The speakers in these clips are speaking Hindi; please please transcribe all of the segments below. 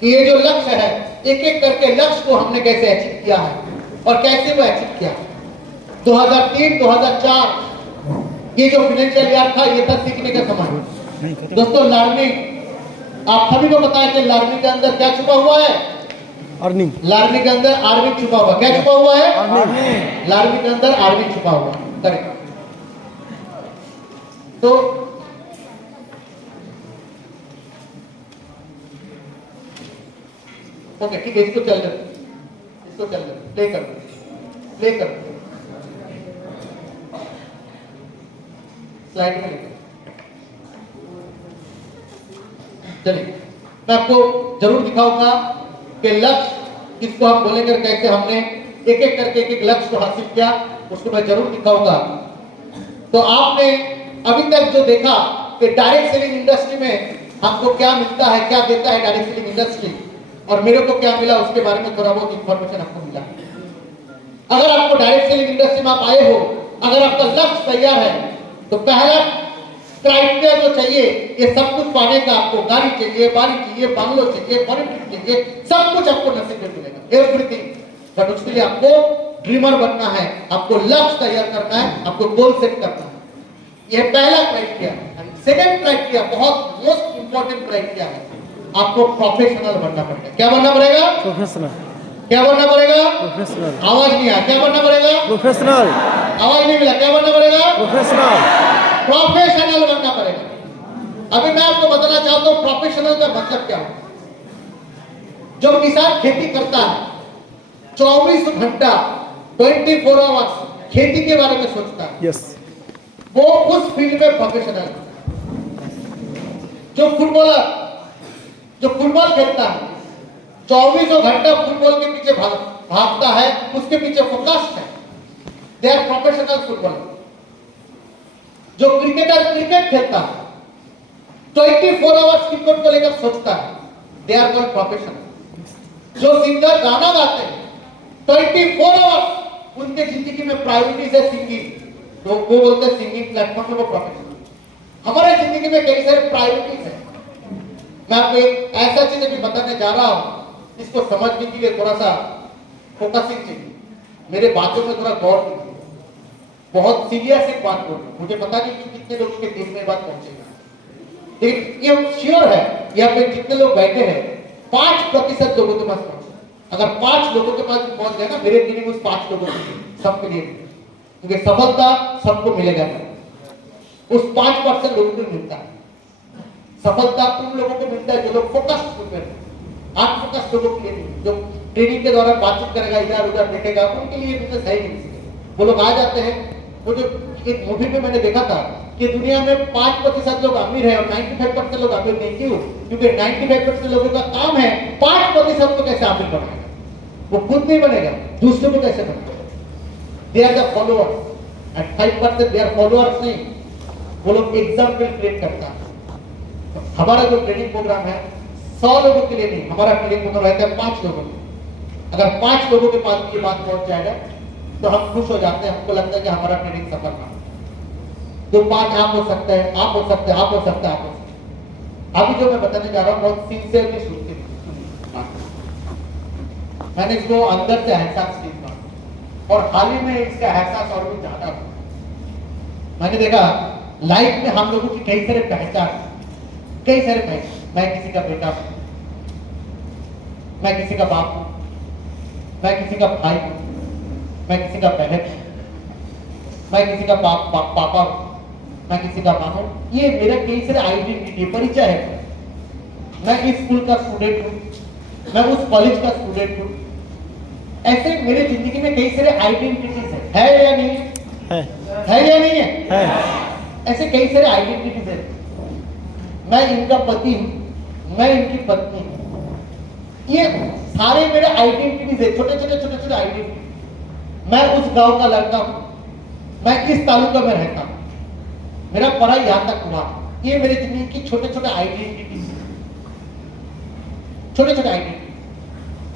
कि ये जो लक्ष्य है, एक एक करके लक्ष्य को हमने कैसे अचीव किया है और कैसे वो अचीव किया। 2003 2004 ये जो फाइनेंशियल ईयर था, ये था सीखने का समय। दोस्तों लर्निंग, आप सभी को पता है कि लर्निंग के अंदर क्या छुपा हुआ है? अर्निंग। लर्निंग के अंदर अर्निंग छुपा हुआ। क्या छुपा हुआ है? अर्निंग। लर्निंग के अंदर अर्निंग छुपा हुआ। करेक्ट। तो ओके ठीक है, इसको चल प्ले कर स्लाइड में लेकर चलिए। मैं आपको जरूर दिखाऊंगा कि लक्ष्य इसको हम बोलेंगे कैसे हमने एक एक करके एक लक्ष्य को हासिल किया, उसको मैं जरूर दिखाऊंगा। तो आपने अभी तक जो देखा कि डायरेक्ट सेलिंग इंडस्ट्री में हमको क्या मिलता है, क्या देता है डायरेक्ट सेलिंग इंडस्ट्री, और मेरे को क्या मिला उसके बारे में थोड़ा बहुत इंफॉर्मेशन आपको मिला। अगर आपको डायरेक्ट सेलिंग इंडस्ट्री में आप आए हो, अगर आपका लक्ष्य तैयार है, तो पहला क्राइटेरिया जो चाहिए, ये सब कुछ पाने का, आपको गाड़ी चाहिए, बाड़ी चाहिए, बांग्लो चाहिए, पॉलिटिक्स चाहिए, सब कुछ आपको नसीब में मिलेगा, एवरीथिंग। बट उसके लिए आपको ड्रीमर बनना है, आपको लक्ष्य तैयार करना है, आपको गोल सेट करना है। यह पहला क्राइटेरिया। सेकंड क्राइटेरिया बहुत मोस्ट इंपॉर्टेंट क्राइटेरिया है, आपको प्रोफेशनल बनना पड़ेगा। क्या बनना पड़ेगा? प्रोफेशनल। क्या बनना पड़ेगा? प्रोफेशनल। आवाज नहीं आया, क्या बनना पड़ेगा? प्रोफेशनल। आवाज नहीं मिला, क्या बनना पड़ेगा? प्रोफेशनल। प्रोफेशनल बनना पड़ेगा। अभी मैं आपको बताना चाहता हूं प्रोफेशनल का मतलब क्या है। जो किसान खेती करता है 24 घंटा 24 आवर्स खेती के बारे में सोचता है, यस, वो उस फील्ड में प्रोफेशनल है। जो फुटबॉल खेलता है 24 घंटा फुटबॉल के पीछे भागता है, उसके पीछे फोकस्ड है, दे आर प्रोफेशनल फुटबॉलर। जो क्रिकेटर क्रिकेट खेलता है 24 आवर्स क्रिकेट को लेकर सोचता है, दे आर कॉल्ड प्रोफेशनल। जो सिंगर गाना गाते हैं 24 आवर्स उनके जिंदगी में प्रायोरिटीज है सिंगिंग, तो वो बोलते हैं सिंगिंग प्लेटफॉर्म में वो प्रोफेशनल। हमारे जिंदगी में कई सारे प्रायोरिटीज है। मैं आपको एक ऐसा चीज अभी बताने जा रहा हूं, इसको समझने के लिए थोड़ा सा फोकसिंग चाहिए। मेरे बातों में थोड़ा गौर कीजिए, बहुत सीरियस एक बात बोल रहा हूं। मुझे पता नहीं कि कितने लोग के दिल में बात पहुंचेगा, लेकिन ये श्योर है यहाँ पे जितने लोग बैठे हैं 5% लोगों के पास पहुंचे। अगर 5 लोगों के पास पहुंच गए ना, मेरे फीलिंग उस 5 लोगों के सबके लिए, क्योंकि सफलता सबको मिलेगा नहीं, उस 5% लोगों को मिलता है। सफलता उन लोगों को मिलता है जो लोग फोकस्ड होते हैं, अनफोकस्ड लोगों के लिए नहीं। जो ट्रेनिंग के दौरान बातचीत करेगा, इधर उधर देखेगा, उनके लिए बिजनेस है ही नहीं। वो लोग आ जाते हैं। वो जो एक मूवी में मैंने देखा था कि दुनिया में 5% लोग अमीर है और 95% लोग अमीर नहीं। क्यों? क्योंकि 95% लोगों का काम है 5% को कैसे अमीर बनाएगा। वो खुद नहीं बनेगा, दूसरों को कैसे बनेगा। They are the followers and 5% they are followers नहीं, वो लोग एग्जाम्पल क्रिएट करता है। तो हमारा जो ट्रेनिंग प्रोग्राम है 100 लोगों के लिए नहीं, हमारा ट्रेनिंग प्रोग्राम रहता है 5 लोगों के। अगर 5 लोगों के पास ये बात पहुंच जाएगा तो हम खुश हो जाते हैं, हमको लगता है कि हमारा ट्रेनिंग सफल रहा। तो 5 आप हो सकते हैं, आप हो सकते हैं, आप हो सकते हैं, आप हो सकते हैं। अभी जो मैं बताने जा रहा हूँ बहुत सिंसियरली सुनते, मैंने इसको अंदर से एहसास किया और हाल ही में इसका एहसास और भी ज्यादा हुआ। मैंने देखा लाइफ में हम लोगों की कई सारे पहचान, कई सारे पहचान। मैं किसी का बेटा हूं, मैं किसी का बाप हूं, मैं किसी का भाई हूं, मैं किसी का बहन हूं, मैं किसी का पापा हूं, मैं किसी का मां हूं। ये मेरा कई सारे आइडेंटिटी परिचय है। मैं इस स्कूल का स्टूडेंट हूं, मैं उस कॉलेज का स्टूडेंट हूं। ऐसे मेरे जिंदगी में कई सारे आइडेंटिटीज है या नहीं है या नहीं है? ऐसे कई सारे आइडेंटिटीज है। मैं इनका पति हूं, मैं इनकी पत्नी हूं। ये सारे मेरे आइडेंटिटीज है, छोटे छोटे आइडेंटिटी। मैं उस गांव का लड़का हूं, मैं इस तालुका में रहता हूं, मेरा पढ़ाई यहां तक हुआ। ये मेरे जिंदगी की छोटे छोटे आइडेंटिटीज, छोटे छोटे आइडेंटिटी,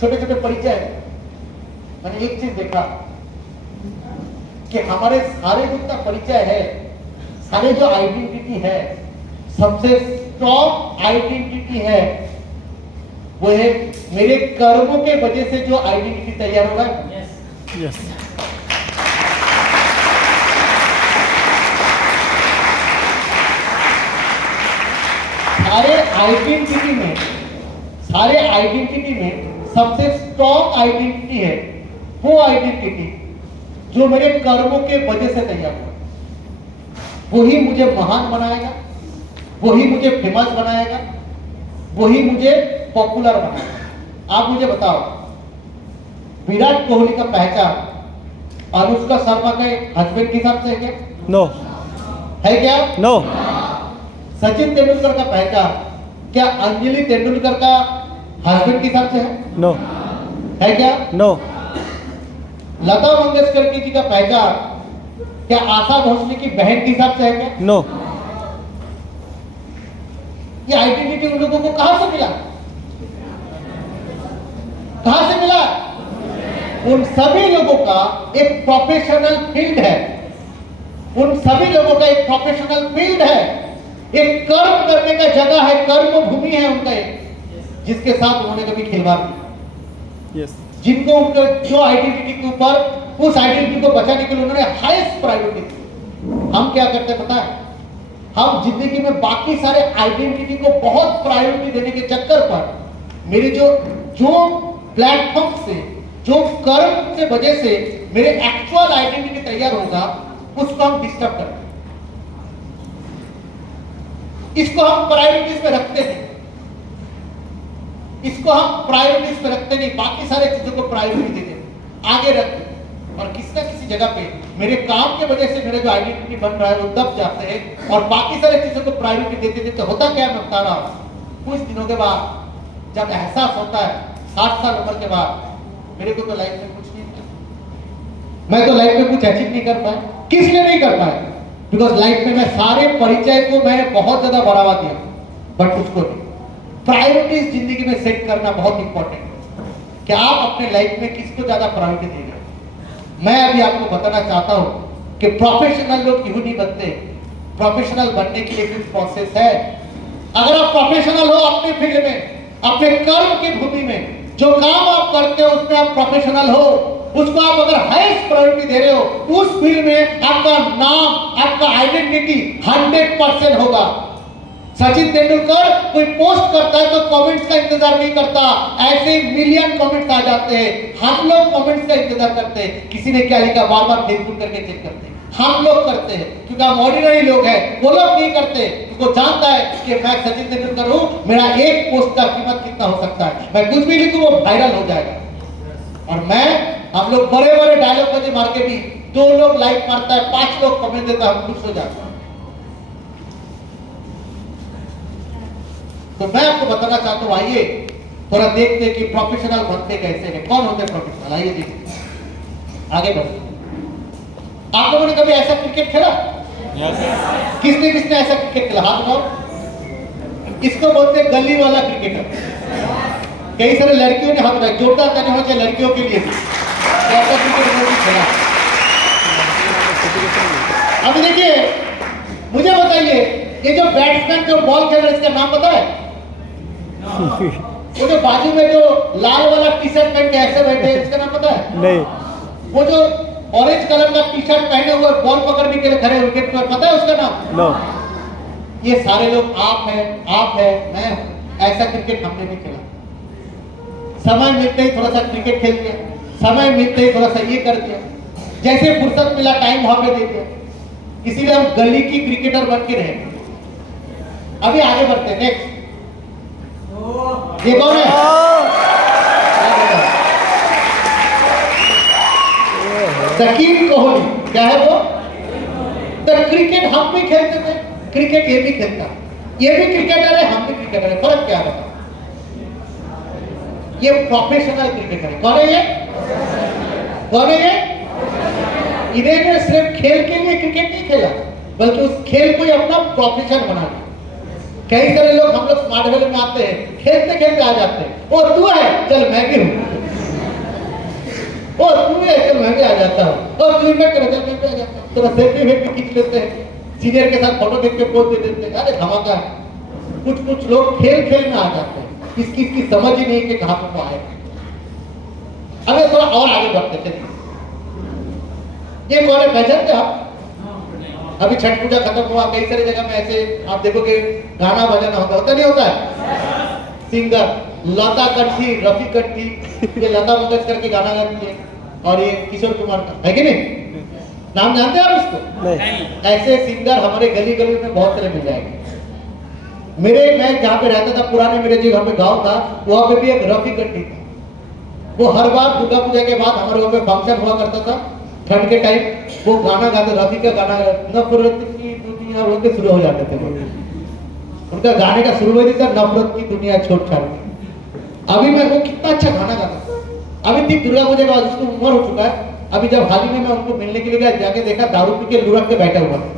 छोटे छोटे परिचय है। मैंने एक चीज देखा कि हमारे सारे जितना परिचय है, सारे जो आइडेंटिटी है, सबसे स्ट्रॉन्ग आइडेंटिटी है वो है मेरे कर्मों के वजह से जो आइडेंटिटी तैयार होगा। यस सारे आइडेंटिटी में सबसे स्ट्रॉन्ग आइडेंटिटी है वो आइडेंटिटी जो मेरे कर्मों के वजह से तैयार हुआ। वही मुझे महान बनाएगा, वही मुझे फेमस बनाएगा, वही मुझे पॉपुलर बनाएगा। आप मुझे बताओ, विराट कोहली का पहचान अनुष्का शर्मा के हस्बैंड के हिसाब से है क्या? नो है क्या? नो सचिन तेंदुलकर का पहचान क्या अंजलि तेंदुलकर का हस्बैंड के हिसाब से है? नो है क्या? नो लता मंगेशकर जी का पहचान क्या आशा भोसले की बहन के हिसाब से है क्या? नो ये आइडेंटिटी उन लोगों को कहां से मिला? कहां से मिला? उन सभी लोगों का एक प्रोफेशनल फील्ड है, उन सभी लोगों का एक प्रोफेशनल फील्ड है, एक कर्म करने का जगह है, कर्म भूमि है उनका एक, जिसके साथ उन्होंने कभी खिलवाड़ नहीं। यस जिनको उनके जो आइडेंटिटी के ऊपर उस आइडेंटिटी को बचाने के लिए उन्होंने हाईएस्ट प्रायोरिटी दी। हम क्या करते हैं पता है? हम जिंदगी में बाकी सारे आइडेंटिटी को बहुत प्रायोरिटी देने के चक्कर पर मेरी जो प्लेटफॉर्म से जो कर्म से वजह से मेरे एक्चुअल आइडेंटिटी तैयार होगा उसको हम डिस्टर्ब करते हैं, इसको हम प्रायोरिटीज में रखते नहीं, इसको हम प्रायोरिटीज में रखते नहीं, बाकी सारे चीजों को प्रायोरिटी देते आगे रखते और किसी ना किसी जगह पे मेरे काम के वजह से मेरे जो आइडेंटिटी बन रहा है वो दब जाते हैं और बाकी सारे चीजों को प्रायोरिटी देते देते होता क्या मैं बता रहा हूं, कुछ दिनों के बाद जब एहसास होता है 60 साल उम्र के बाद मेरे को तो लाइफ में कुछ नहीं मिला, मैं तो लाइफ में कुछ अचीव नहीं कर पाया। किस लिए नहीं कर पाया? बिकॉज लाइफ में मैं सारे परिचय को मैंने बहुत ज्यादा बढ़ावा दिया बट उसको नहीं। प्रायोरिटीज जिंदगी में सेट करना बहुत इंपॉर्टेंट है कि आप अपने लाइफ में किसको ज्यादा प्रायोरिटी देंगे। मैं अभी आपको बताना चाहता हूं कि प्रोफेशनल लोग यूं नहीं बनते, प्रोफेशनल बनने के लिए कुछ प्रोसेस है। अगर आप प्रोफेशनल हो अपने फील्ड में, अपने कर्म की भूमि में, जो काम आप करते हो उसमें आप प्रोफेशनल हो, उसको आप अगर हाईएस्ट प्रायोरिटी दे रहे हो, उस फील्ड में आपका नाम, आपका आइडेंटिटी 100% होगा। सचिन तेंदुलकर कोई पोस्ट करता है तो कमेंट्स का इंतजार नहीं करता, ऐसे मिलियन कमेंट्स आ जाते हैं। हम लोग कमेंट्स का इंतजार करते हैं, किसी ने क्या लिखा बार बार फेसबुक करके चेक करते हैं। हम लोग करते हैं क्योंकि हम ऑर्डिनरी लोग हैं, वो लोग नहीं करते क्योंकि वो जानता है कि मैं सचिन तेंदुलकर हूं, मेरा एक पोस्ट का कीमत कितना हो सकता है, मैं कुछ भी लिखूं वो वायरल हो जाएगा। और मैं हम लोग बड़े बड़े डायलॉग बजे मार के भी 2 लोग लाइक मारता है, 5 लोग कमेंट देता है, हम खुश हो जाते हैं। तो मैं आपको बताना चाहता हूं, आइए थोड़ा देखते हैं कि प्रोफेशनल बनते कैसे हैं, कौन होते हैं प्रोफेशनल। आइए देखिए, आगे बढ़ते। आप लोगों ने कभी ऐसा क्रिकेट खेला? किसने किसने ऐसा क्रिकेट खेला? हाथ उठाओ। इसको बोलते हैं गली वाला क्रिकेटर। कई सारे लड़कियों ने हाथ उठाया, जोरदार ताली होना चाहिए लड़कियों के लिए भी। ऐसा क्रिकेट वो भी खेला। अभी देखिए, मुझे बताइए, ये जो बैट्समैन जो बॉल खेल रहा है इसका नाम पता है? वो जो बाजू में जो लाल वाला टी शर्ट पहन के ऐसे बैठे हैं इसका नाम पता है? नहीं। वो जो ऑरेंज कलर का टी शर्ट पहने हुए बॉल पकड़ने के लिए खड़े विकेट पर, पता है उसका नाम? नो। ये सारे लोग आप है, मैं हूं। ऐसा क्रिकेट हमने भी खेला। समय मिलते ही थोड़ा सा क्रिकेट खेल लिया, समय मिलते ही थोड़ा सा ये कर दिया, जैसे फुर्सत मिला टाइम वहां पे दे दिया। इसीलिए हम गली की क्रिकेटर बन के रहे। अभी आगे बढ़ते हैं, नेक्स्ट। ये कौन है? सचिन कोहली। क्या है वो? तो क्रिकेट हम भी खेलते थे, क्रिकेट ये भी खेलता, ये भी क्रिकेटर है, हम भी क्रिकेटर है। फर्क क्या है? ये प्रोफेशनल क्रिकेटर है। कौन है ये? कौन है ये? इन्हें सिर्फ खेल के लिए क्रिकेट नहीं खेला, बल्कि उस खेल को ही अपना प्रोफेशन बना लिया। कई सारे लोग, हम लोग स्मार्ट वैली में आते हैं, खेलते खेलते आ जाते हैं। और तू है, चल मैं भी हूं। और तू है, चल मैं भी आ जाता हूं। और तू इन्वेट करे, चल मैं भी आ जाता हूं। तो सेल्फी वेल्फी खींच लेते हैं, सीनियर के साथ फोटो देख के पोज दे देते हैं। अरे धमाका। कुछ लोग खेल खेल में आ जाते हैं। इसकी समझ ही नहीं कि कहां पर वो आए। अब ये थोड़ा और आगे बढ़ते थे। ये कौन है, पहचानते आप? अभी छठ पूजा खत्म हुआ, कई सारी जगह में ऐसे आप देखोगे गाना बजाना होता नहीं होता है। सिंगर लता कंठी, रफी कंठी, ये लता मंगेशकर की गाना गाती है और ये किशोर कुमार का है कि नहीं? नाम जानते हैं आप इसको? नहीं। ऐसे सिंगर हमारे गली गली में बहुत सारे मिल जाएंगे। मैं जहाँ पे रहता था पुराने, मेरे जो घर पे गाँव था, वहाँ पे भी एक रफी कंठी था। वो हर बार दुर्गा पूजा के बाद हमारे वहाँ पे फंक्शन हुआ करता था ठंड के टाइम, वो गाना गाते, रफी का गाना नफरत की दुनिया बोल के शुरू हो जाते थे। उनका गाने का शुरू में था नफरत की दुनिया छोड़ छाड़ के। अभी मैं वो कितना अच्छा गाना गाता, अभी ठीक दुर्गा पूजा के बाद उसको उम्र हो चुका है। अभी जब हाल ही में मैं उनको मिलने के लिए गया, जाके देखा दारू पी के लुढ़क के बैठा हुआ था।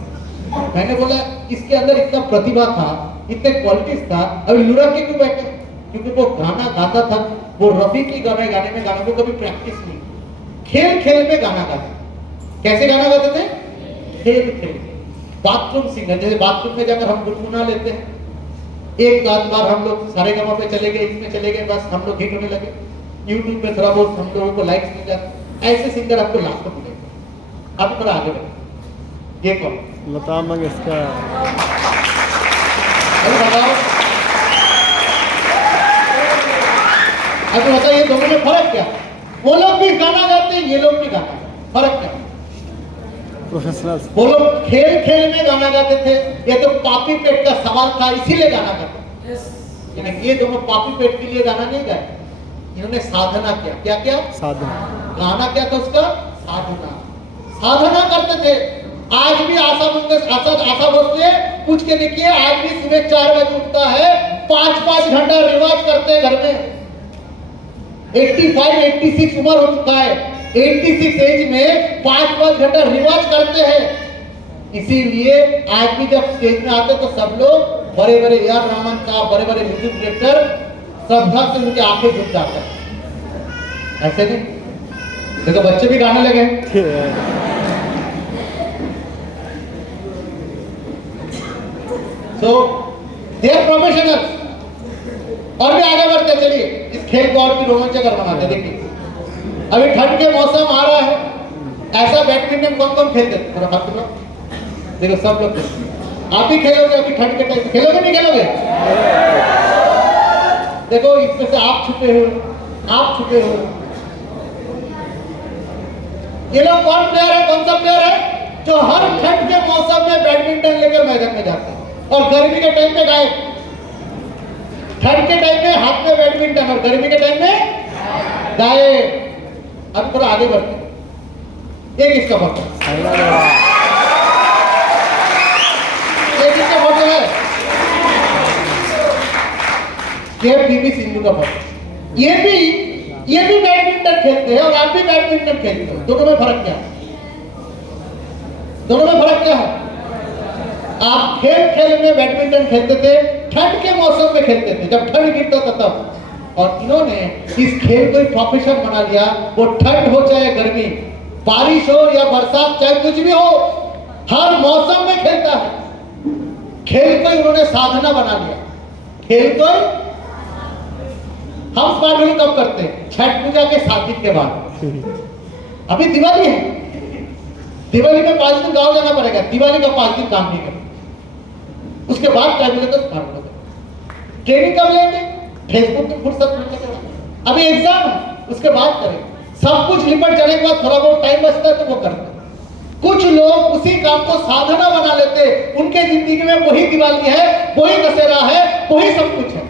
मैंने बोला इसके अंदर इतना प्रतिभा था, इतने क्वालिटीज था, अभी लुढ़क के क्यों बैठे? क्योंकि वो गाना गाता था, वो रफी की गाने में गानों को कभी प्रैक्टिस नहीं, खेल खेल में गाना गाते। कैसे गाना गाते थे? खेल खेल। बाथरूम सिंगर, जैसे बाथरूम में जाकर हम गुनगुना लेते हैं, एक आध बार हम लोग सारेगामा पे चले गए, इसमें चले गए, बस हम लोग हिट होने लगे, यूट्यूब पे थोड़ा बहुत हम लोगों को लाइक्स मिल जाते। ऐसे सिंगर आपको लाखों मिलेंगे। अब थोड़ा आगे बढ़े, ये कौन? लता मंगेशकर। अभी बताओ, अभी बताइए दोनों में फर्क क्या? वो लोग भी गाना गाते हैं, ये लोग भी गाना गाते, फर्क क्या? प्रोफेशनल। वो लोग खेल खेल में गाना गाते थे, ये तो पापी पेट का सवाल था इसीलिए गाना गाते। ये दोनों पापी पेट के लिए गाना नहीं गाए, इन्होंने साधना किया। क्या क्या? साधना। गाना क्या था उसका? साधना। साधना करते थे। आज भी आशा भोसले पूछ के देखिए, आज भी सुबह 4 बजे उठता है, 5-5 घंटा रिवाज करते हैं घर में। 85-86 उम्र हो चुका है, 86 एज में 5-5 घंटा रिवाज करते हैं। इसीलिए आज भी जब स्टेज में आते तो सब लोग बड़े बड़े ए आर रहमान साहब, बड़े बड़े म्यूजिक डायरेक्टर श्रद्धा से उनके आंखें झुक जाते हैं। ऐसे नहीं देखो, बच्चे भी गाने लगे। So they are professionals। और भी आगे बढ़ते चलिए, इस खेल को और भी रोमांचकर बनाते। देखिए अभी ठंड के मौसम आ रहा है, ऐसा बैडमिंटन कौन कौन खेलते हैं? थोड़ा हाथ मिलाओ, देखो सब लोग। आप भी खेलोगे अभी ठंड के टाइम? खेलोगे नहीं खेलोगे? देखो इसमें से आप छुपे हो, आप छुपे हो। ये लोग कौन प्लेयर है, कौन सा प्लेयर है जो हर ठंड के मौसम में बैडमिंटन लेकर मैदान में जाता है और गर्मी के टाइम पे गायब? ठंड के टाइम में हाथ में बैडमिंटन और गर्मी के टाइम में गायब। अब थोड़ा आगे बढ़ते, एक इसका फोटो, एक इसका फोटो है, ये पीवी सिंधु का फोटो। ये भी बैडमिंटन खेलते हैं और आप भी बैडमिंटन खेलते हो। दोनों में फर्क क्या है? दोनों में फर्क क्या है? आप खेल खेल में बैडमिंटन खेलते थे, ठंड के मौसम में खेलते थे, जब ठंड गिरता था तब। और इन्होंने इस खेल को एक प्रोफेशन बना लिया। वो ठंड हो चाहे गर्मी, बारिश हो या बरसात, चाहे कुछ भी हो, हर मौसम में खेलता है। खेल को इन्होंने साधना बना लिया। खेल को हम स्टार्ट कब करते हैं? छठ पूजा के 7 दिन के बाद। अभी दिवाली है, दिवाली में 5 दिन गाँव जाना पड़ेगा, दिवाली का 5 दिन काम नहीं करें, उसके बाद क्या मिलेगा? स्टार्ट हो जाएगा। ट्रेनिंग कब लेंगे? फेसबुक की फुर्सत मिलने के बाद। अभी एग्जाम है, उसके बाद करें। सब कुछ निपट जाने के बाद थोड़ा बहुत टाइम बचता है तो वो करते हैं। कुछ लोग उसी काम को साधना बना लेते, उनके जिंदगी में वही दिवाली है, वही दशहरा है, वही सब कुछ है।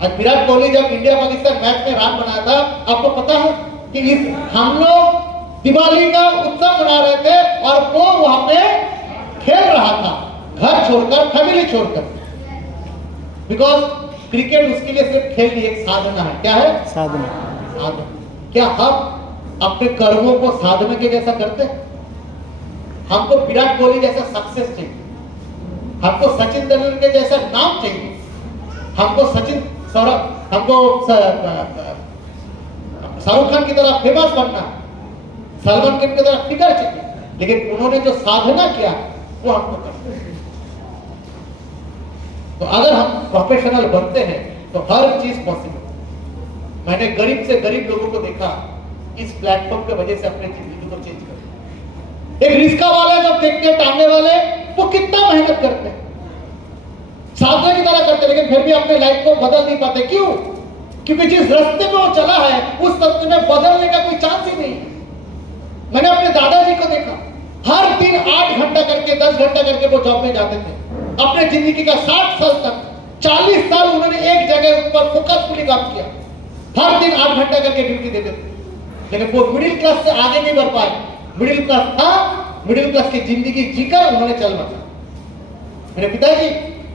आज विराट कोहली जब इंडिया पाकिस्तान मैच में रन बनाया था, आपको पता है कि हम लोग दिवाली का उत्सव मना रहे थे और वो वहां पे खेल रहा था, घर छोड़कर, फैमिली छोड़कर। बिकॉज क्रिकेट उसके लिए सिर्फ खेल नहीं, एक साधना है। क्या है? साधना। साधना। क्या हम अपने कर्मों को साधना के जैसा करते हैं? हमको विराट कोहली जैसा सक्सेस चाहिए, हमको सचिन तेंदुलकर जैसा नाम चाहिए, हमको हमको शाहरुख खान की तरह फेमस बनना, सलमान खान की तरह फिगर चाहिए। लेकिन उन्होंने जो साधना किया वो हमको करना है। तो अगर हम प्रोफेशनल बनते हैं तो हर चीज पॉसिबल। मैंने गरीब से गरीब लोगों को देखा इस प्लेटफॉर्म की वजह से अपने जिंदगी को चेंज कर। एक रिक्शा वाला जब देखते हैं टांगे वाले, वो कितना मेहनत करते हैं, साधना की तरह करते हैं, लेकिन फिर भी अपने लाइफ को बदल नहीं पाते। क्यों? क्योंकि जिस रास्ते में वो चला है उस रास्ते में बदलने का कोई चांस ही नहीं। मैंने अपने दादाजी को देखा, हर दिन 8 घंटा करके 10 घंटा करके वो जॉब में जाते थे। अपने जिंदगी का 60 साल तक 40 साल उन्होंने एक जगह पर फोकसफुली काम किया, हर दिन 8 घंटा करके ड्यूटी देते थे। लेकिन वो मिडिल क्लास से आगे नहीं बढ़ पाए। मिडिल क्लास था, मिडिल क्लास की जिंदगी जीकर उन्होंने चल बचा। मेरे पिताजी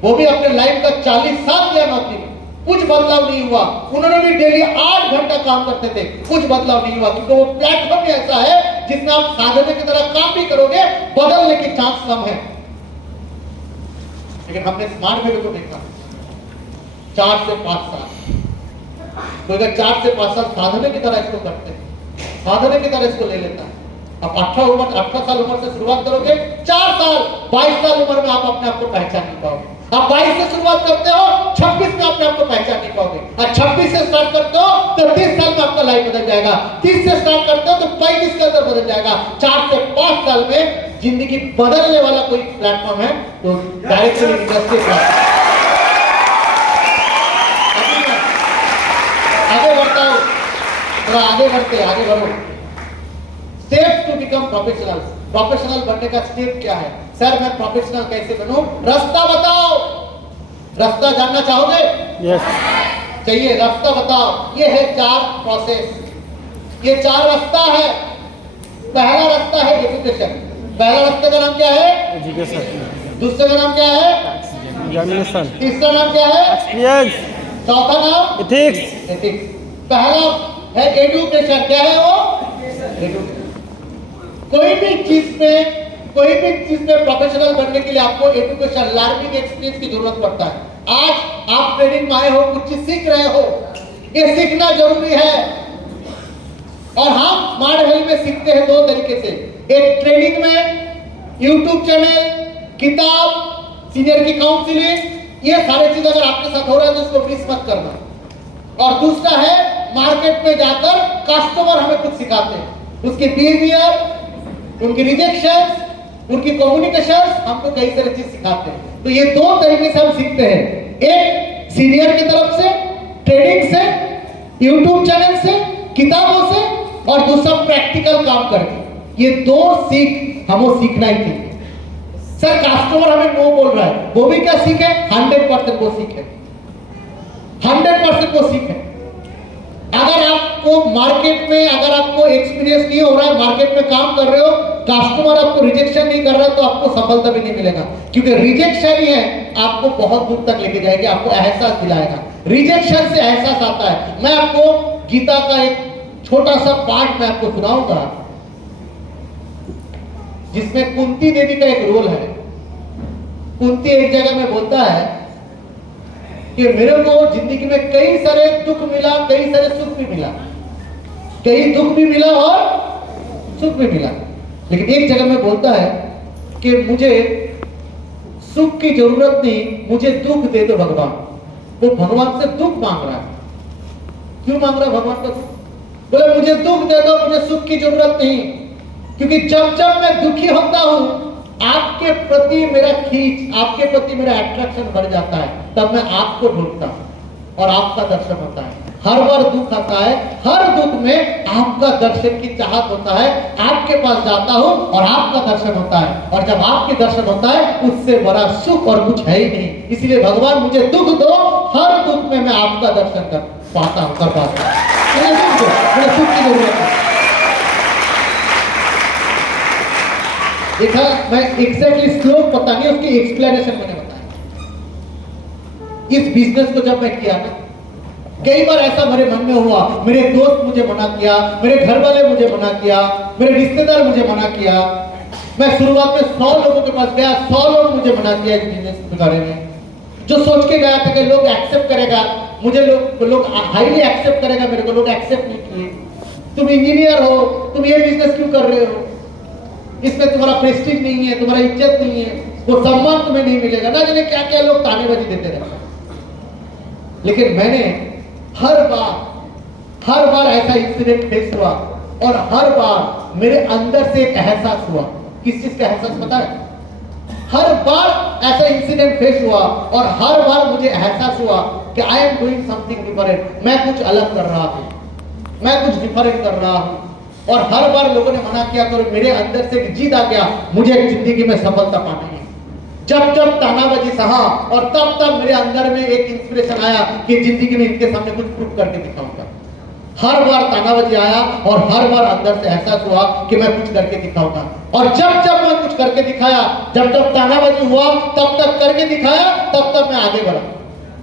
वो भी अपने लाइफ का 40 साल किया नौकरी में, कुछ बदलाव नहीं हुआ। उन्होंने भी डेली 8 घंटा काम करते थे, कुछ बदलाव नहीं हुआ। क्योंकि वो प्लेटफॉर्म ऐसा है जिसमें आप साधने की तरह काम भी करोगे, बदलने के चांस कम है। लेकिन हमने स्मार्ट वेव को देखा 4 से 5 साल, तो अगर 4 से 5 साल साधने की तरह इसको करते हैं, साधने की तरह इसको ले लेता है। अब 18 साल उम्र से शुरुआत करोगे, 4 साल 22 साल उम्र में आप अपने आप को पहचान नहीं पाओगे। आप 22 से शुरुआत करते हो, 26 में अपने आप को पहचान नहीं पाओगे। और 26 से स्टार्ट करते हो तो 30 साल में आपका लाइफ बदल जाएगा। 30 से स्टार्ट करते हो तो 35 के अंदर बदल जाएगा। 4 से 5 साल में जिंदगी बदलने वाला कोई प्लेटफॉर्म है तो डायरेक्टली इंडस्ट्री प्लेटफॉर्म। आगे बढ़ता हूं, थोड़ा आगे बढ़ो। Steps to become professional. Professional बनने का स्टेप क्या है? सर मैं प्रोफेशनल कैसे बनूं? रास्ता बताओ। रास्ता जानना चाहोगे? यस। चाहिए रास्ता बताओ। ये है 4 प्रोसेस, ये 4 रास्ता है। पहला रास्ता है एजुकेशन। पहला रास्ते का नाम क्या है? एजुकेशन। दूसरे का नाम क्या है? एग्जामिनेशन। तीसरा नाम क्या है? एक्सपीरियंस। चौथा नाम? एथिक्स। एथिक्स। पहला है एजुकेशन। क्या है वो? एजुकेशन। कोई भी चीज में प्रोफेशनल बनने के लिए आपको एजुकेशन, लर्निंग एक्सपीरियंस की जरूरत पड़ता है। आज आप ट्रेनिंग में आए हो, कुछ चीज सीख रहे हो, ये सीखना जरूरी है। और हम स्मार्ट वेव में सीखते हैं 2 तरीके से। एक ट्रेनिंग में, यूट्यूब चैनल, किताब, सीनियर की काउंसलिंग, ये सारे चीज अगर आपके साथ हो रहा है तो इसको मिस मत करना। और दूसरा है मार्केट में जाकर कस्टमर हमें कुछ सिखाते हैं, उसके बिहेवियर, उनकी रिजेक्शन, उनकी कम्युनिकेशन, हमको कई सारी चीज सिखाते हैं। तो ये 2 तरीके से हम सीखते हैं, एक सीनियर की तरफ से, ट्रेनिंग से, यूट्यूब चैनल से, किताबों से, और दूसरा प्रैक्टिकल काम करके। ये 2 सीख हमको सीखना ही चाहिए। सर कस्टमर हमें नो बोल रहा है, वो भी क्या सीख है? 100% वो सीख है, 100% वो सीख है। अगर आपको मार्केट में, अगर आपको एक्सपीरियंस नहीं हो रहा है, मार्केट में काम कर रहे हो, कस्टमर आपको रिजेक्शन नहीं कर रहा है, तो आपको सफलता भी नहीं मिलेगा। क्योंकि रिजेक्शन ही है आपको बहुत दूर तक लेके जाएगी, आपको एहसास दिलाएगा। रिजेक्शन से एहसास आता है। मैं आपको गीता का एक छोटा सा पार्ट मैं आपको सुनाऊंगा, जिसमें कुंती देवी का एक रोल है। कुंती एक जगह में बोलता है कि मेरे को जिंदगी में कई सारे दुख मिला, कई सारे सुख भी मिला, कई दुख भी मिला और सुख भी मिला, लेकिन एक जगह में बोलता है कि मुझे सुख की जरूरत नहीं, मुझे दुख दे दो भगवान। वो भगवान से दुख मांग रहा है। क्यों मांग रहा है भगवान का दुख? बोले मुझे दुख दे दो, मुझे सुख की जरूरत नहीं, क्योंकि जब जब मैं दुखी होता हूं आपके प्रति मेरा खींच, आपके प्रति मेरा अट्रैक्शन बढ़ जाता है, तब मैं आपको ढूंढता हूं और आपका दर्शन होता है। हर बार दुख आता है, हर दुख में आपका दर्शन की चाहत होता है, आपके पास जाता हूं और आपका दर्शन होता है। और जब आपके दर्शन होता है उससे बड़ा सुख और कुछ है ही नहीं। इसलिए भगवान मुझे दुख दो, हर दुख में मैं आपका दर्शन कर पाता हूं। मुझे दुख दो, मुझे सुख की जरूरत है। देखा, मैं एग्जैक्टली श्लोक पता नहीं, उसकी एक्सप्लेनेशन मैंने बताया। इस बिजनेस को जब मैं किया ना, कई बार ऐसा मेरे मन में हुआ, मेरे दोस्त मुझे मना किया, मेरे घर वाले मुझे मना किया, मेरे रिश्तेदार मुझे मना किया। मैं शुरुआत में 100 लोगों के पास गया, 100 लोग मुझे मना किया इस बिजनेस के बारे में। जो सोच के गया था कि लोग एक्सेप्ट करेगा मुझे, लोग हाईली एक्सेप्ट करेगा मेरे को, लोग एक्सेप्ट नहीं किए। तुम इंजीनियर हो, तुम ये बिजनेस क्यों कर रहे हो? इसमें तुम्हारा प्रेस्टीज नहीं है, तुम्हारा इज्जत नहीं है, वो सम्मान तुम्हें नहीं मिलेगा। ना जाने क्या क्या लोग तानेबाजी देते रहते। लेकिन मैंने हर बार ऐसा इंसिडेंट फेस हुआ और हर बार मेरे अंदर से एक एहसास हुआ। किस चीज का एहसास पता है? हर बार ऐसा इंसिडेंट फेस हुआ और हर बार मुझे एहसास हुआ कि I am doing something different. मैं कुछ अलग कर रहा हूं, मैं कुछ डिफरेंट कर रहा हूं। और हर बार लोगों ने मना किया तो मेरे अंदर से एक जिद आ गया, मुझे जिंदगी में सफलता पानी है। जब तानाबाजी सहा और तब मेरे अंदर में एक इंस्पिरेशन आया कि जिंदगी में इनके सामने कुछ प्रूव करके दिखाऊंगा। हर बार तानाबाजी आया और हर बार अंदर से एहसास हुआ कि मैं कुछ करके दिखाऊंगा। और जब मैं कुछ करके दिखाया, जब तानाबाजी हुआ तब तक करके दिखाया, तब मैं आगे बढ़ा।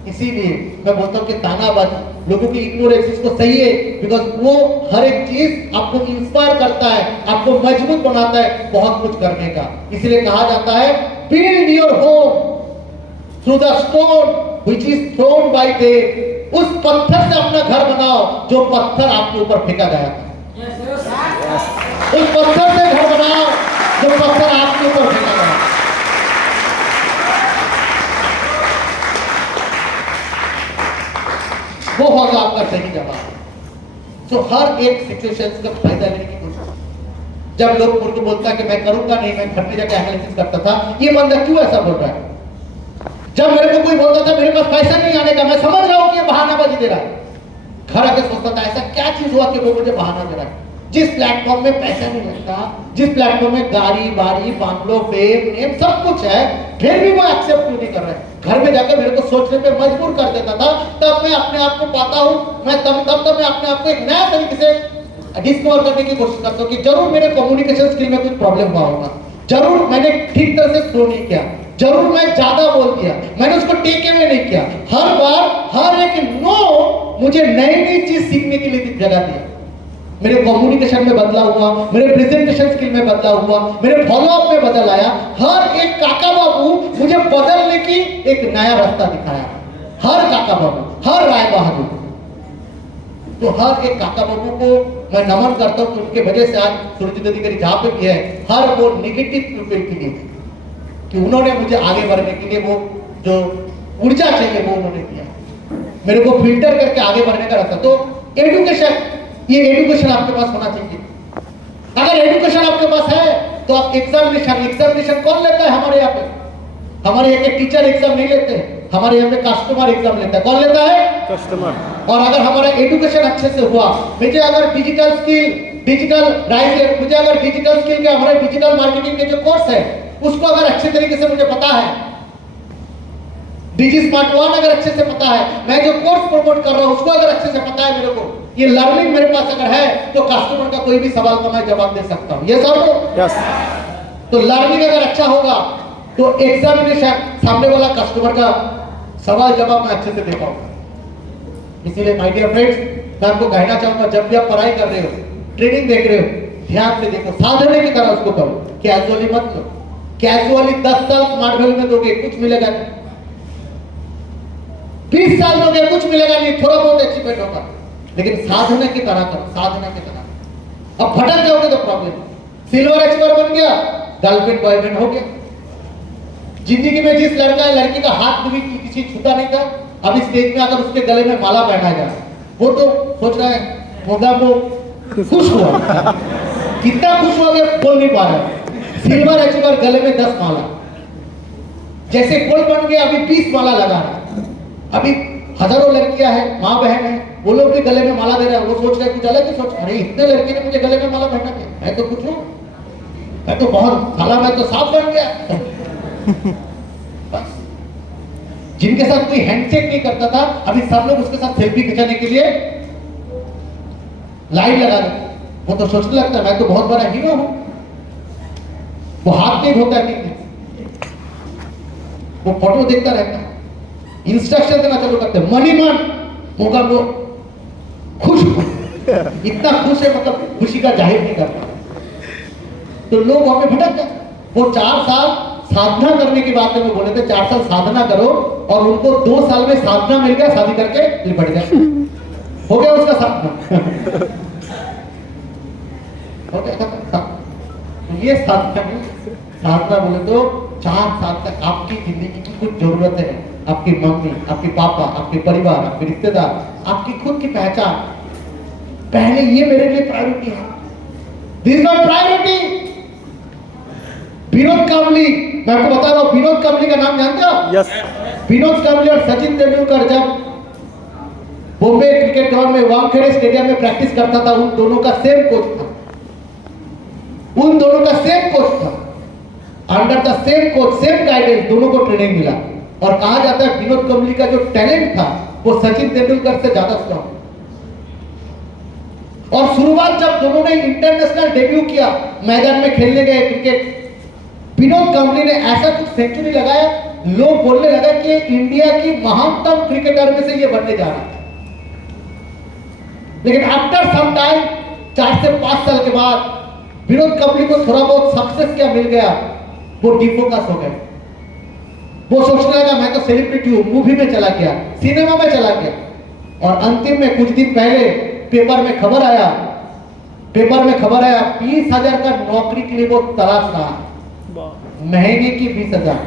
इसीलिए मैं बोलता हूं कि तानाबाजी, लोगों की इग्नोरेंस इसको सही है, बिकॉज वो हर एक चीज आपको इंस्पायर करता है, आपको मजबूत बनाता है बहुत कुछ करने का। इसलिए कहा जाता है build your home through the stone which is throne by day. उस पत्थर से अपना घर बनाओ जो पत्थर आपके ऊपर फेंका गया था। उस पत्थर से घर बनाओ जो पत्थर आपके ऊपर फेंका गया। वो होगा आपका सही जवाब। तो हर एक सिचुएशन का फायदा लेने की कोशिश। जब लोग मुझको बोलता है कि मैं करूंगा नहीं, मैं घर में जाकर एनालिसिस करता था, ये बंदा क्यों ऐसा बोल रहा है। जब मेरे को कोई बोलता था मेरे पास पैसा नहीं आने का, मैं समझ रहा हूं कि ये बहानाबाजी दे रहा है। घर आके सोचता था ऐसा क्या चीज हुआ कि वो मुझे बहाना दे रहा है। जिस प्लेटफॉर्म में पैसा नहीं लगता, जिस प्लेटफॉर्म में गाड़ी बाड़ी बांग्लो फेम नेम सब कुछ है, फिर भी वो एक्सेप्ट क्यों नहीं कर रहा है। घर में जाकर मेरे को सोचने पे मजबूर कर देता था। तब मैं अपने आप को पाता हूं, मैं तब मैं अपने आप को एक नया तरीके से डिस्कवर करने की कोशिश करता हूं कि जरूर मेरे कम्युनिकेशन स्किल में कुछ प्रॉब्लम हुआ होगा, जरूर मैंने ठीक तरह से फ्लो नहीं किया, जरूर मैं ज्यादा बोल दिया, मैंने उसको टेक अवे नहीं किया। हर बार हर एक नो मुझे नई चीज सीखने के लिए जगह दिया। मेरे कम्युनिकेशन में बदलाव हुआ, मेरे प्रेजेंटेशन स्किल में बदलाव हुआ, मेरे फॉलोअप में बदल आया। हर एक काका बाबू मुझे बदलने की एक नया रास्ता दिखाया। हर काका बाबू, हर राय बहादुर, तो हर एक काका बाबू को मैं नमन करता हूं कि उनके वजह से आज सुरजीत अधिकारी जहां पे भी है, हर वो नेगेटिव पीपल के लिए कि उन्होंने मुझे आगे बढ़ने के लिए वो जो ऊर्जा चाहिए वो उन्होंने दिया, मेरे को फिल्टर करके आगे बढ़ने का रास्ता। तो एजुकेशन, ये एजुकेशन आपके पास होना चाहिए। अगर एजुकेशन आपके पास है तो आप एग्जामिनेशन कौन लेता है हमारे यहाँ पे? हमारे यहाँ के टीचर एग्जाम नहीं लेते हैं, हमारे यहाँ पे कस्टमर एग्जाम लेता है। कौन लेता है? कस्टमर। और अगर हमारा एजुकेशन अच्छे से हुआ, मुझे अगर डिजिटल स्किल, डिजिटल राइज, मुझे अगर डिजिटल स्किल के हमारे डिजिटल मार्केटिंग के जो कोर्स है उसको अगर अच्छे तरीके से मुझे पता है, डिजी स्मार्ट वन अगर अच्छे से पता है, मैं जो कोर्स प्रमोट कर रहा हूं उसको अगर अच्छे से पता है मेरे को, ये लर्निंग मेरे पास अगर है तो कस्टमर का कोई भी सवाल का मैं जवाब दे सकता हूं। यस और नो? यस। तो लर्निंग अगर अच्छा होगा तो एग्जामिनेशन, सामने वाला कस्टमर का सवाल जवाब मैं अच्छे से दे पाऊंगा। इसीलिए माय डियर फ्रेंड्स, मैं आपको कहना चाहूंगा, जब भी आप पढ़ाई कर रहे हो, ट्रेनिंग देख रहे हो, ध्यान से देखो, साधने की तरह उसको करो, कैजुअली मत लो। कैजुअली 10 साल स्मार्ट वैल्यू में दोगे कुछ मिलेगा नहीं, 20 साल दोगे कुछ मिलेगा नहीं, थोड़ा बहुत अचीवमेंट होगा, लेकिन साधना की तरह करो, साधना की तरह। अब भटक जाओगे तो प्रॉब्लम। सिल्वर अचीवर बन गया, गर्लफ्रेंड बॉयफ्रेंड हो गया। जिंदगी में जिस लड़का है लड़की का हाथ भी किसी छूता नहीं था, अब स्टेज में अगर उसके गले में माला पहनाया जाए, वो तो सोच रहा है होगा, वो खुश हुआ, कितना खुश हुआ कि बोल नहीं पा रहा। सिल्वर अचीवर गले में 10 माला, जैसे गोल्ड बन गया अभी 20 माला लगा रहा है। अभी हजारों लड़कियां हैं, माँ बहन है, वो लोग भी गले में माला दे रहे हैं, वो सोच रहे हैं कुछ अलग ही सोच, अरे इतने लड़के ने मुझे गले में माला पहना के, मैं तो कुछ हूँ, मैं तो बहुत साला, मैं तो सांप बन गया। बस जिनके साथ कोई हैंडशेक नहीं करता था, अभी सब लोग उसके साथ सेल्फी खिंचाने के लिए लाइन लगा देते। वो तो सोचने लगता है मैं तो बहुत बड़ा हीरो हूं, वो हाथ नहीं धोता है, वो फोटो देखता रहता है, इंस्ट्रक्शन देना चालू करते हैं, मनी मान होगा, वो खुश इतना खुश है, मतलब खुशी का जाहिर नहीं करता। तो लोग वहां पे भटक जाते। वो 4 साल साधना करने की बात में बोले थे, 4 साल साधना करो, और उनको 2 साल में साधना मिल गया, शादी करके लिपट गए, हो गया उसका साधना। हो गया ये साधना बोले तो 4 साल तक आपकी जिंदगी की कुछ जरूरत है आपकी मम्मी, आपके पापा, आपके परिवार, आपके रिश्तेदार, आपकी खुद की पहचान, पहले ये मेरे लिए प्रायोरिटी है। This is my priority. Vinod Kambli, मैं आपको बता रहा हूं, विनोद कांबली का नाम जानते हो? यस। विनोद कांबली और सचिन तेंदुलकर जब बॉम्बे क्रिकेट ग्राउंड में वानखेड़े स्टेडियम में प्रैक्टिस करता था, उन दोनों का सेम कोच था। उन दोनों का सेम कोच था। Under the same coach, same guidance, दोनों को ट्रेनिंग मिला। और कहा जाता है विनोद कांबली का जो टैलेंट था वो सचिन तेंदुलकर से ज्यादा स्ट्रॉन्ग। और शुरुआत जब दोनों ने इंटरनेशनल डेब्यू किया, मैदान में खेलने गए क्रिकेट, विनोद कांबली ने ऐसा कुछ सेंचुरी लगाया, लोग बोलने लगा कि ये इंडिया की महानतम क्रिकेटर में से ये बनने जा रहा है। लेकिन आफ्टर सम टाइम, 4 से 5 साल के बाद विनोद कांबली को थोड़ा बहुत सक्सेस क्या मिल गया, वो डिफोकस हो गए। वो सोचने लगा मैं तो सेलिब्रिटी हूं, मूवी में चला गया, सिनेमा में चला गया। और अंतिम में कुछ दिन पहले पेपर में खबर आया 20,000 का नौकरी के लिए वो तलाश रहा है, महीने की 20,000,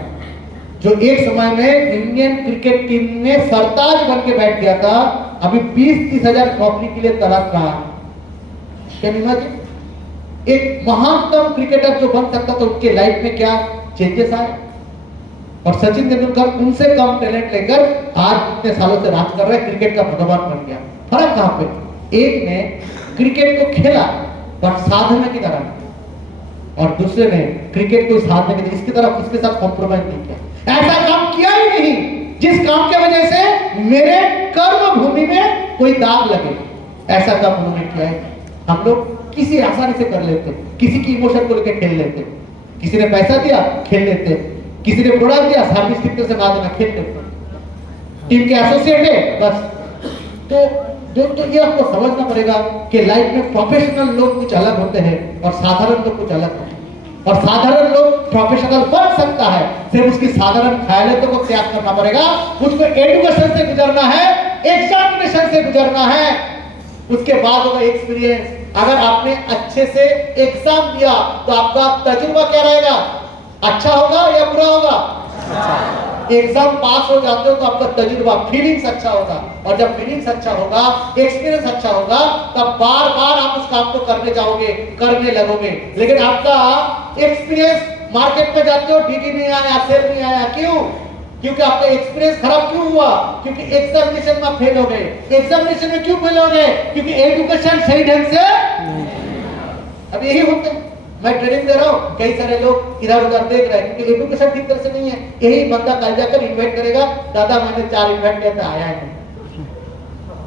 जो एक समय में इंडियन क्रिकेट टीम में सरताज बन के बैठ गया था, अभी 20-30,000 नौकरी के लिए तलाश रहा है। Can imagine? एक महानतम क्रिकेटर जो बन सकता था, उनके लाइफ में क्या चेंजेस आए। और सचिन तेंदुलकर उनसे कम टैलेंट लेकर आज इतने सालों से राज कर रहे, क्रिकेट का भगवान बन गया। फर्क कहां पे? एक ने क्रिकेट को खेला पर साधना की तरह, और दूसरे ने क्रिकेट को साधने की तरह, इसकी तरफ उसके साथ कॉम्प्रोमाइज नहीं किया। ऐसा काम किया ही नहीं जिस काम की वजह से मेरे कर्म भूमि में कोई दाग लगे। ऐसा काम उन्होंने किया है। हम लोग किसी आसानी से कर लेते, किसी की इमोशन को लेकर खेल लेते, किसी ने पैसा दिया खेल लेते, किसी ने प्रोडक्ट दिया सर्विस की तरह से ना देना खेल लेते, टीम के एसोसिएट है बस। तो ये आपको समझना पड़ेगा कि लाइफ में प्रोफेशनल लोग कुछ अलग होते हैं और साधारण लोग कुछ अलग होते हैं। और साधारण लोग प्रोफेशनल बन सकता है, सिर्फ उसकी साधारण ख्यालों को त्याग करना पड़ेगा। उसको एजुकेशन से गुजरना है, एग्जामिनेशन से गुजरना है, उसके बाद होगा एक्सपीरियंस। अगर आपने अच्छे से एग्जाम दिया तो आपका तजुर्बा क्या रहेगा? अच्छा होगा या बुरा होगा? एग्जाम पास हो जाते हो तो आपका तजुर्बा, फीलिंग्स अच्छा होगा। और जब फीलिंग्स अच्छा होगा, एक्सपीरियंस अच्छा होगा, तब बार बार आप उस काम को करने जाओगे, करने लगोगे। लेकिन आपका एक्सपीरियंस, मार्केट में जाते हो डिग्री नहीं आया, सेल नहीं आया, क्यों? क्योंकि आपका एक्सपीरियंस खराब क्यों हुआ? क्योंकि एग्जामिनेशन में फेल हो गए। एग्जामिनेशन में क्यों फेल हो गए? क्योंकि एजुकेशन सही ढंग से। अब यही होता है, मैं ट्रेनिंग दे रहा हूँ, कई सारे लोग इधर उधर देख रहे हैं क्योंकि एजुकेशन ठीक तरह से नहीं है। यही बंदा कल जाकर इन्वाइट करेगा, दादा मैंने 4 इन्वाइट किया था, आया नहीं।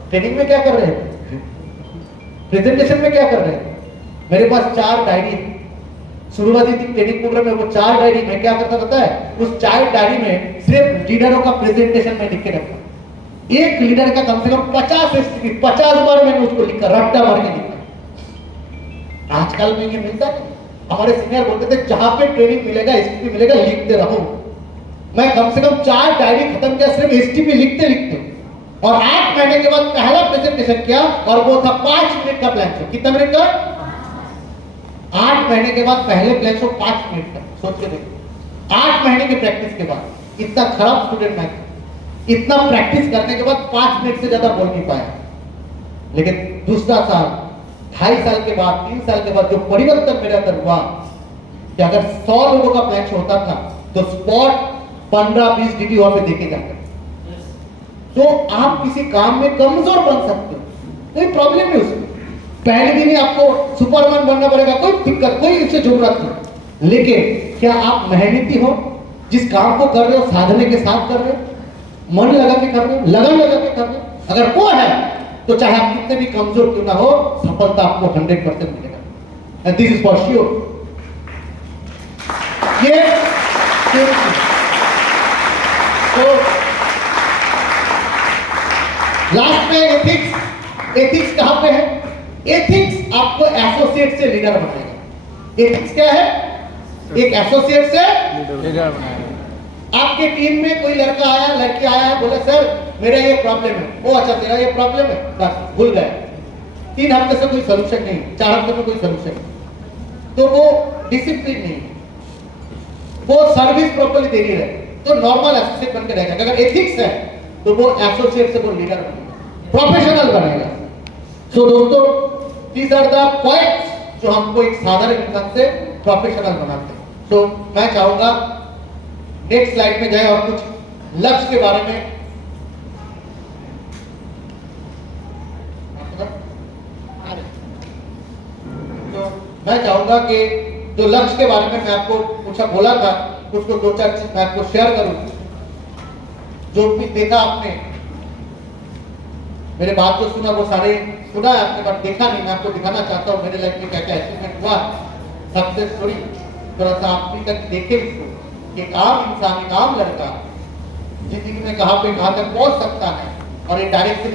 ट्रेनिंग में क्या कर रहे हैं? प्रेजेंटेशन में क्या कर रहे हैं? मेरे पास 4 डायरी, शुरुआती ट्रेनिंग प्रोग्राम में वो 4 डायरी में क्या करता पता है? उस 4 डायरी में सिर्फ लीडरों का प्रेजेंटेशन में लिख के रखा। एक लीडर का कम से कम 50 बार मैंने उसको लिखा, रट्टा मार के लिखा। आजकल में ये मिलता है। हमारे सीनियर बोलते थे जहां पे ट्रेनिंग मिलेगा, एसटीपी मिलेगा, लिखते रहो। मैं कम से कम 4 डायरी खत्म किया सिर्फ एसटीपी लिखते लिखते। और 8 महीने के बाद पहला प्रेजेंटेशन किया और वो था 5 मिनट का प्लान शो। कितना मिनट का? 8 महीने के बाद पहले प्लान शो 5 मिनट का। सोच के देखो, 8 महीने की प्रैक्टिस के बाद। इतना खराब स्टूडेंट मैं, इतना प्रैक्टिस करने के बाद 5 मिनट से ज्यादा बोल नहीं पाया। लेकिन दूसरा साल, 2.5 साल के बाद, 3 साल के बाद जो परिवर्तन मेरे अंदर हुआ कि अगर 100 लोगों का प्लान शो होता था तो स्पॉट 15-20 डिग्री वहां पे देखे जाते। तो आप किसी काम में कमजोर बन सकते हो, कोई प्रॉब्लम नहीं उसमें। पहले दिन ही आपको सुपरमैन बनना पड़ेगा, कोई दिक्कत, कोई इससे जरूरत नहीं। लेकिन क्या आप मेहनती हो? जिस काम को कर रहे हो साधने के साथ कर रहे हो, मन लगा के कर रहे हो, लगन लगा के कर रहे हो, अगर वो है तो चाहे आप कितने भी कमजोर क्यों ना हो, सफलता आपको 100% मिलेगा। And this is for sure. ये तो लास्ट में एथिक्स कहां पे है? एथिक्स आपको एसोसिएट से लीडर बनाएगा। एथिक्स क्या है? एक एसोसिएट से लीडर बनाएगा। आपके टीम में कोई लड़का आया, लड़की आया है, बोले सर मेरा ये प्रॉब्लम है। ओ अच्छा, तेरा ये प्रॉब्लम है, बस भूल गए। 3 हफ्ते से कोई सलूशन नहीं, 4 हफ्ते में कोई सलूशन नहीं, तो वो डिसिप्लिन नहीं, वो सर्विस प्रॉपर्ली दे नहीं रहे। तो नॉर्मल एसोसिएट बन के रहेगा। अगर एथिक्स है तो वो एसोसिएट से वो लीडर बनेगा, प्रोफेशनल बनेगा। सो दोस्तों, दीज आर द पॉइंट्स जो हमको एक साधारण इंसान से प्रोफेशनल बनाते हैं। सो मैं चाहूंगा नेक्स्ट स्लाइड में जाए और कुछ लक्ष्य के बारे में तो मैं चाहूंगा कि जो लक्ष्य के बारे में मैं आपको कुछ बोला था, उसको दो चार चीज मैं आपको शेयर करूं। जो भी देखा आपने, मेरे बात को सुना, वो सारे सुना है आपने, बट देखा नहीं। मैं आपको दिखाना चाहता हूँ मेरे लाइफ में क्या क्या अचीवमेंट हुआ, सक्सेस स्टोरी। थोड़ा सा आप भी तक देखे इसको कि एक आम इंसान, एक आम लड़का जिंदगी में कहां पे कहां तक पहुंच सकता है और एक डायरेक्शन